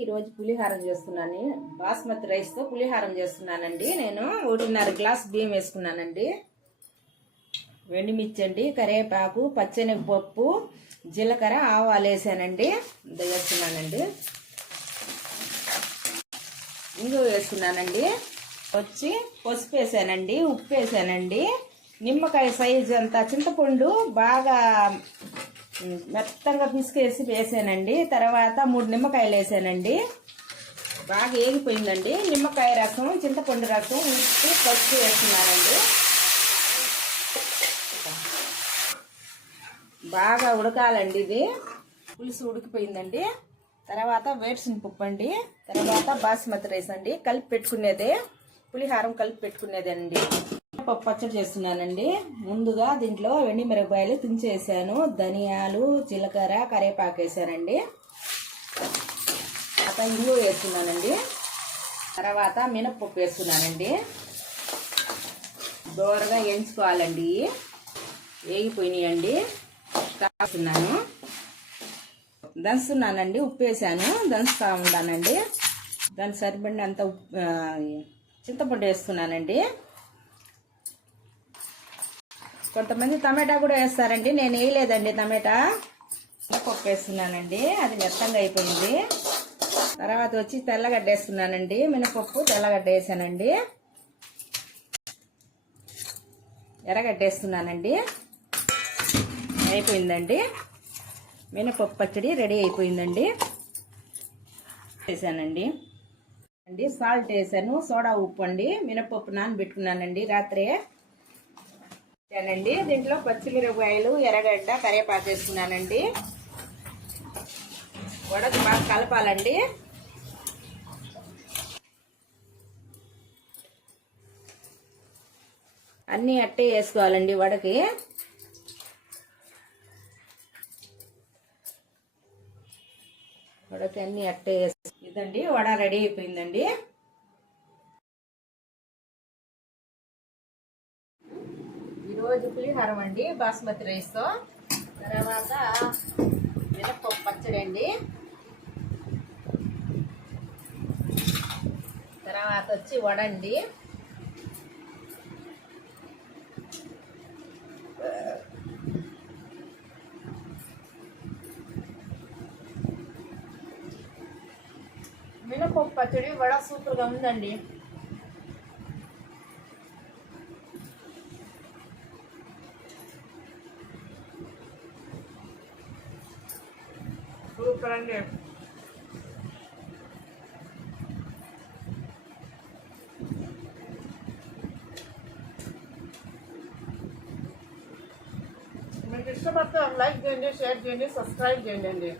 ఈరోజు పులిహారం చేస్తున్నాను. బాస్మతి రైస్తో పులిహారం చేస్తున్నానండి. నేను 1.5 గ్లాస్ బియ్యం వేసుకున్నానండి. ఎండుమిర్చి అండి, కరివేపాకు, పచ్చెనగపప్పు, జీలకర్ర, ఆవాలు వేసానండి. వేస్తున్నానండి. ఇంగు వేసుకున్నానండి. వచ్చి పసుపు వేసానండి, ఉప్పు వేసానండి, నిమ్మకాయ సైజు అంతా చింతపండు బాగా మెత్తగా పిసికేసి వేసానండి. తర్వాత 3 నిమ్మకాయలు వేసానండి. బాగా ఏగిపోయిందండి. నిమ్మకాయ రసం, చింతపండు రసం, ఉప్పు, పసుపు వేస్తున్నానండి. బాగా ఉడకాలండి. ఇది పులుసు ఉడికిపోయిందండి. తర్వాత వేరుశనగ పప్పు అండి, తర్వాత బాస్మతి రైస్ అండి. కలిపి పెట్టుకునేదే పులిహారం, కలిపి పెట్టుకునేదేనండి. పప్పు పచ్చడి చేస్తున్నానండి. ముందుగా దీంట్లో ఎండుమిరపకాయలు తుంచేసాను, ధనియాలు, జీలకర్ర, కరివేపాకు వేసానండి. తర్వాత ఇంగు వేస్తున్నానండి. తర్వాత మినప్పప్పు వేస్తున్నానండి. దోరగా ఎంచుకోవాలండి. వేగిపోయినాయండి. కాస్తున్నాను, దంచుతున్నానండి. ఉప్పు వేసాను, దంచుతా ఉన్నానండి. దానికి సరిపడిన అంత చింతపండు వేస్తున్నానండి. కొంతమంది టమాటా కూడా వేస్తారండి, నేను వేయలేదండి టమాటా. మినపప్పు వేస్తున్నానండి, అది మెత్తంగా అయిపోయింది. తర్వాత వచ్చి తెల్లగడ్డ వేస్తున్నానండి. మినపప్పు, తెల్లగడ్డ వేసానండి. ఎర్రగడ్డ వేస్తున్నానండి. అయిపోయిందండి. మినపప్పు పచ్చడి రెడీ అయిపోయిందండి. వేసానండి సాల్ట్ వేసాను, సోడా ఉప్పు అండి. మినపప్పు నానబెట్టుకున్నానండి రాత్రే. దీంట్లో పచ్చిమిరపకాయలు, ఎర్రగడ్డ, కరివేపాకు వేసుకున్నానండి. వడకు బాగా కలపాలండి. అన్నీ అట్టే వేసుకోవాలండి వడకి. వడకి అన్నీ అట్టే ఇదండి. వడ రెడీ అయిపోయిందండి. ఈరోజు పులిహారం అండి, బాస్మతి రైస్తో. తర్వాత మినపప్పు పచ్చడి అండి. తర్వాత వచ్చి వడ అండి. మినపప్పు పచ్చడి, వడ సూపర్గా ఉందండి. సూపర్ అండి. మీకు ఇష్టపడితే లైక్ చేయండి, షేర్ చేయండి, సబ్స్క్రైబ్ చేయండి.